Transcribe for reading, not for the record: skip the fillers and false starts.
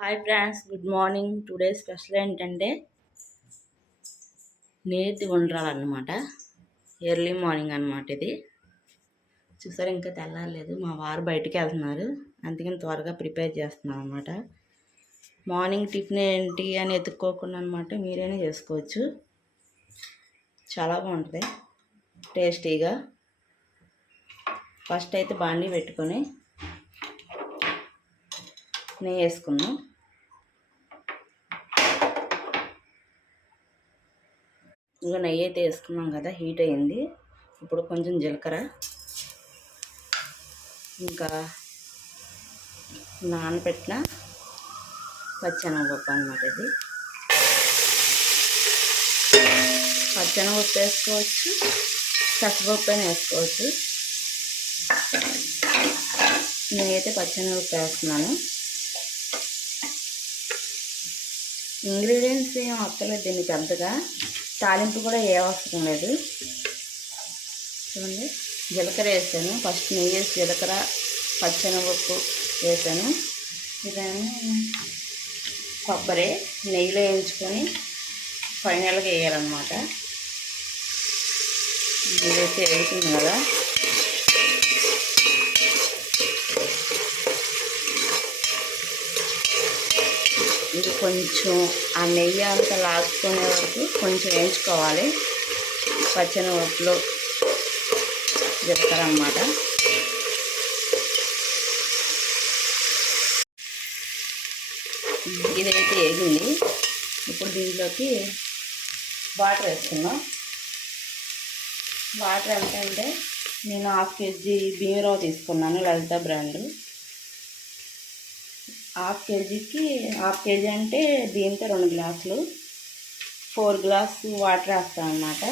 Hi friends, good morning. Today special ఏంటంటే నేతి ఉండ్రాలన్నమాట. Early morning అన్నమాట ఇది. చూసారు, ఇంకా తెల్లారలేదు. మా వారు బయటికి వెళ్తున్నారు, అందుకని త్వరగా ప్రిపేర్ చేస్తున్నాను అనమాట. మార్నింగ్ టిఫిన్ ఏంటి అని ఎత్తుక్కోకుండా అనమాట మీరైనా చేసుకోవచ్చు. చాలా బాగుంటుంది, టేస్టీగా. ఫస్ట్ అయితే బాండీ పెట్టుకొని నెయ్యి వేసుకున్నాం. ఇంకా నెయ్యి అయితే వేసుకున్నాం కదా, హీట్ అయ్యింది. ఇప్పుడు కొంచెం జీలకర్ర, ఇంకా నానబెట్టిన పచ్చెనగపప్పు అనమాట. ఇది పచ్చెనగపప్పు వేసుకోవచ్చు, పచ్చిపప్పు అయినా వేసుకోవచ్చు. నేనైతే పచ్చెనగపప్పు వేస్తున్నాను. ఇంగ్రీడియంట్స్ ఏం అవసరం దీనికి అంతగా, తాలింపు కూడా ఏ అవసరం లేదు. చూడండి, జీలకర్ర వేసాను. ఫస్ట్ నెయ్యి వేసి జీలకర్ర పచ్చెనగపప్పు వేసాను. ఇవన్నీ కొబ్బరి నెయ్యిలో వేయించుకొని ఫైనల్గా వేయాలన్నమాట. ఇదైతే వేగుతుంది కదా, ఇది కొంచెం ఆ నెయ్యి అంతా లాక్కునే వరకు కొంచెం వేయించుకోవాలి. పచ్చెనగపప్పులో జీలకర్ర అన్నమాట. ఇదైతే వేగింది. ఇప్పుడు దీంట్లోకి వాటర్ వేసుకున్నాం. వాటర్ ఎంత అంటే నేను 1/2 kg బియ్యం రవ్వ తీసుకున్నాను, లలిత బ్రాండ్. 1/2 kgకి 1/2 kg అంటే బియ్యంతో 2 గ్లాసులు, 4 గ్లాసు వాటర్ వేస్తాను అన్నమాట.